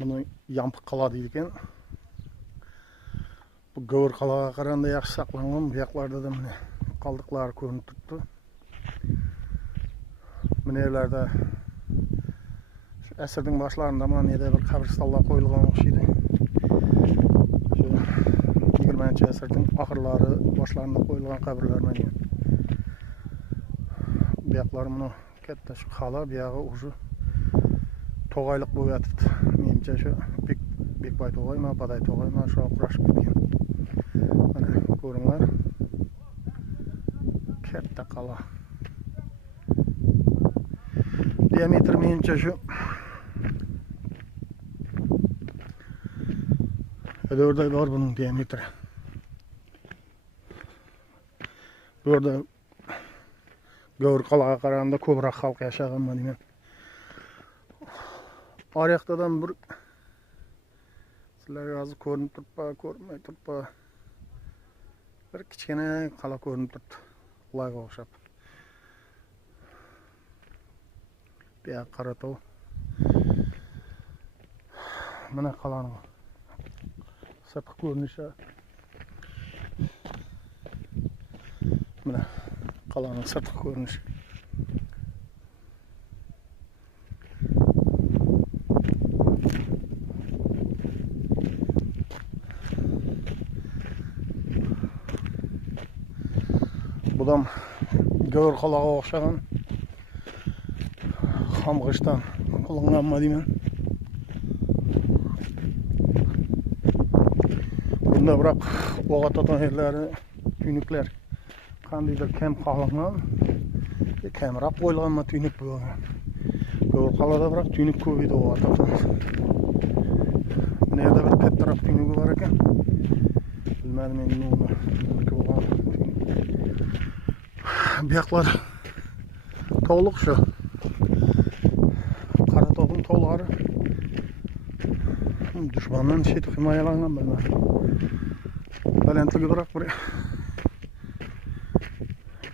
Bunu Yampık Qala deydi ekan. Bu Gövür Qalaga qaraganda yaxshi saqlangan. Bu yoqlarda da mana qoldiqlar ko'rinib turibdi. Mana yerlarda shu asrning boshlarida mana yerda bir qabristonlar qo'yilgan o'xshaydi. Shu 20-asrning oxirlari boshlarida qo'yilgan qabrlar mana. Bu yoqlar mana katta shu qala, bu yog'i o'sha to'g'ayliq bo'lib yotibdi. Menimcha shu Bekboy to'g'aymi, Baday to'g'aymi shu qurashib ketgan. Mana ko'ringlar. Katta qala. Diametr menimcha shu 4 bor buning diametri. Bu yerda Gövür Qalaga qaraganda ko'proq xalq yashagan mana. Oriyaqdan bir sizlarga hozir ko'rinib turibdi, ko'rinmay turibdi. Bir kichkina qala ko'rinib turibdi. Ularga o'xshab. Bu yoq Qaratov. Mana qalaning sirtqi ko'rinishi. Mana qalaning sirtqi ko'rinishi. Budam Gövür Qalaga o'xshagan xamg'ishdan qilinganmi deyman. Bunda biroq o'q otadigan yerlari, tuynuklar qandaydir kam qolingan, kamroq qo'yilganmi tuynuk bo'lgan. Gövür Qalada biroq tuynuk ko'p edi o'q otadigan. Bunda yerda bir kattaroq tuynugi bor ekan. Bilmadim endi nima bo'lgan. Bu yoqlar to'liq shu. Qaratovning to'lg'ari. Dushmandan chet himoyalangan bilmadim. Balandligi biroq bir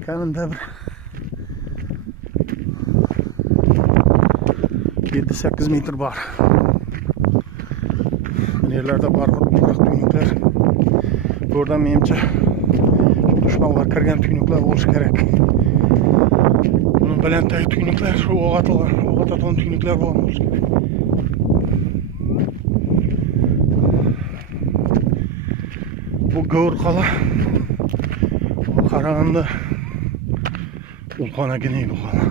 kamida bir 7-8 metr bor. Bu yerlarda bor biroq tuynuklar. Bu yerda menimcha dushmanlar kirgan tuynuklar bo'lishi kerak. Bunun balanddagi tuynuklar shu o'q otadigan tuynuklar bo'lmoqchi. Bu Gövür Qala. Qaraganda ulqonagina bu qala.